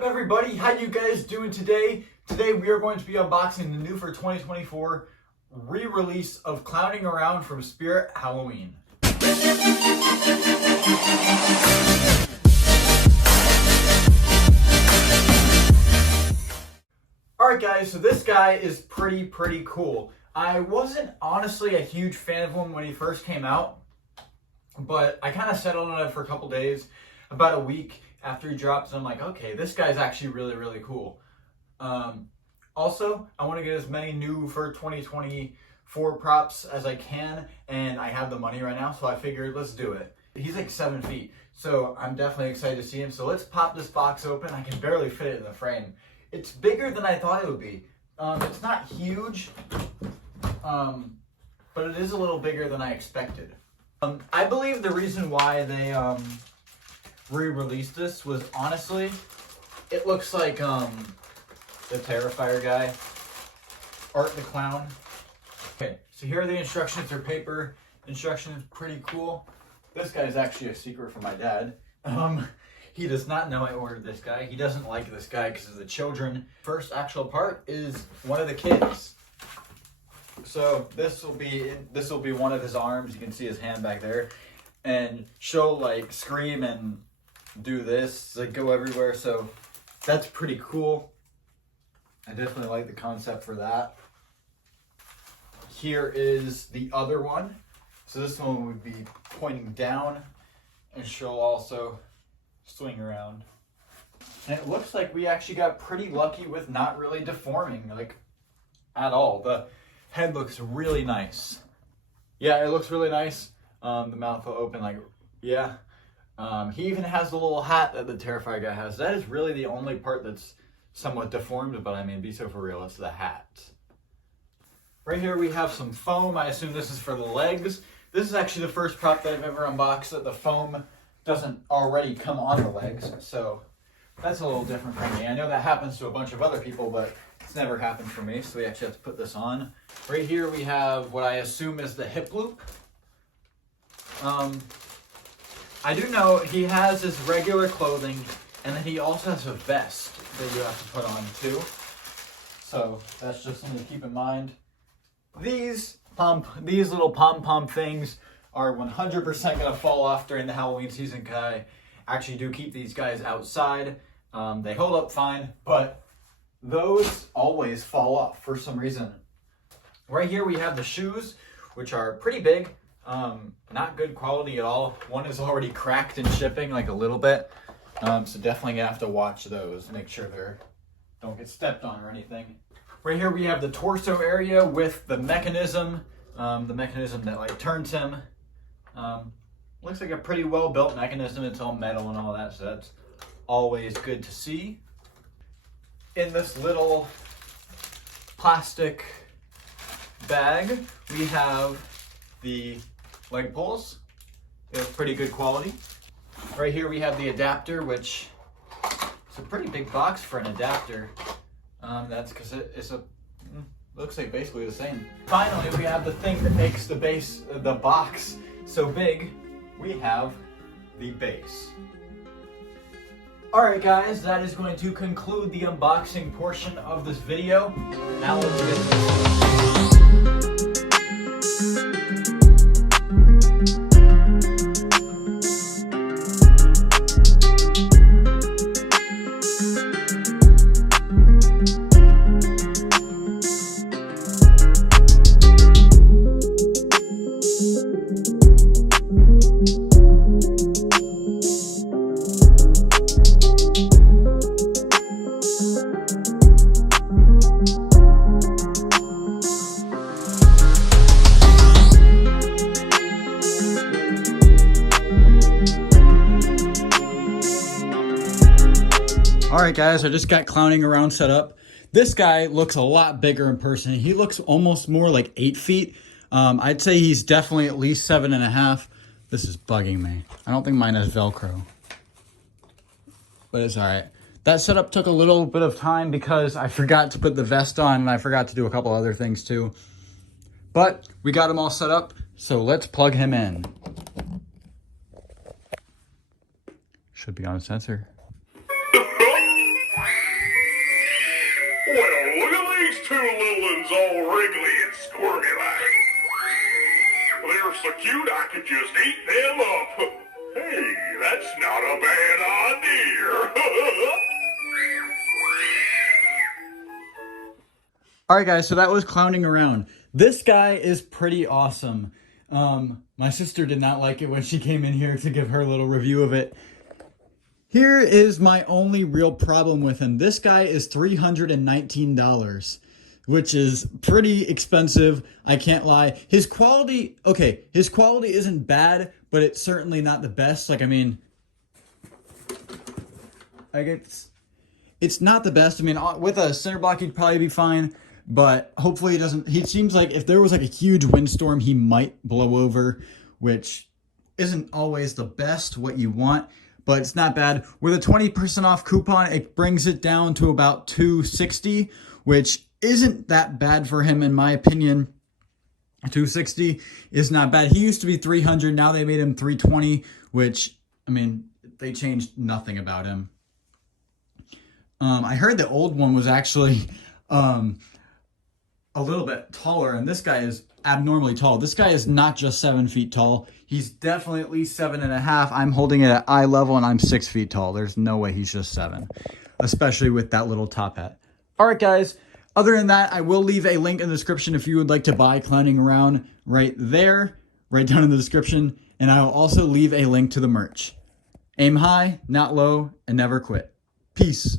up, everybody? How you guys doing today? Today we are going to be unboxing the new for 2024 re-release of Clowning Around from Spirit Halloween. Alright guys, so this guy is pretty cool. I wasn't honestly a huge fan of him when he first came out, but I kind of settled on it for a couple days, about a week after he drops, and I'm like, okay, this guy's actually really cool. Also, I want to get as many new for 2024 props as I can, and I have the money right now, so I figured let's do it. He's like 7 feet, so I'm definitely excited to see him. So let's pop this box open. I can barely fit it in the frame. It's bigger than I thought it would be. It's not huge, but it is a little bigger than I expected. I believe the reason why they re-released this was, honestly, it looks like the Terrifier guy, Art the Clown. Okay, so here are the instructions. They're paper instructions, pretty cool. This guy is actually a secret from my dad. He does not know I ordered this guy. He doesn't like this guy because of the children. First actual part is one of the kids. So this will be one of his arms. You can see his hand back there, and she'll like scream and do this, like go everywhere. So that's pretty cool. I definitely like the concept for that. Here is the other one. So this one would be pointing down, and she'll also swing around. And it looks like we actually got pretty lucky with not really deforming, like, at all. The head looks really nice. Yeah, it looks really nice. The mouth will open, like, yeah. He even has the little hat that the Terrifier guy has. That is really the only part that's somewhat deformed, but I mean, be so for real, it's the hat. Right here we have some foam. I assume this is for the legs. This is actually the first prop that I've ever unboxed that the foam doesn't already come on the legs, so that's a little different for me. I know that happens to a bunch of other people, but it's never happened for me, so we actually have to put this on. Right here we have what I assume is the hip loop. I do know he has his regular clothing, and then he also has a vest that you have to put on too. So that's just something to keep in mind. These little pom-pom things are 100% gonna fall off during the Halloween season, because I actually do keep these guys outside. They hold up fine, but those always fall off for some reason. Right here we have the shoes, which are pretty big. Not good quality at all. One is already cracked in shipping, like a little bit. So definitely gonna have to watch those, make sure they don't get stepped on or anything. Right here we have the torso area with the mechanism that like turns him. Looks like a pretty well built mechanism. It's all metal and all that, so that's always good to see. In this little plastic bag, we have the leg pulls. They have pretty good quality. Right here we have the adapter, which is a pretty big box for an adapter. That's because looks like basically the same. Finally, we have the thing that makes the box so big. We have the base. Alright guys, that is going to conclude the unboxing portion of this video. Now let's get to it. Alright guys, I just got Clowning Around set up. This guy looks a lot bigger in person. He looks almost more like 8 feet. I'd say he's definitely at least 7.5. This is bugging me. I don't think mine has Velcro, but it's alright. That setup took a little bit of time because I forgot to put the vest on and I forgot to do a couple other things too. But we got him all set up, so let's plug him in. Should be on a sensor. arms all wriggly and squirmy like. They're so cute I could just eat them up. Hey, that's not a bad idea. Alright guys, so that was clowning around. This guy is pretty awesome. My sister did not like it when she came in here to give her little review of it. Here is my only real problem with him. This guy is $319, which is pretty expensive. I can't lie. His quality, okay, his quality isn't bad, but it's certainly not the best. Like, I mean, it's not the best. I mean, with a center block, he'd probably be fine, but hopefully he doesn't. He seems like if there was like a huge windstorm, he might blow over, which isn't always the best what you want. But it's not bad. With a 20% off coupon, it brings it down to about $260, which isn't that bad for him in my opinion. $260 is not bad. He used to be $300, now they made him $320, which, I mean, they changed nothing about him. I heard the old one was actually a little bit taller, and this guy is abnormally tall. This guy is not just 7 feet tall. He's definitely at least 7.5. I'm holding it at eye level and I'm 6 feet tall. There's no way he's just 7, especially with that little top hat. All right, guys. Other than that, I will leave a link in the description if you would like to buy Clowning Around right there, right down in the description. And I will also leave a link to the merch. Aim high, not low, and never quit. Peace.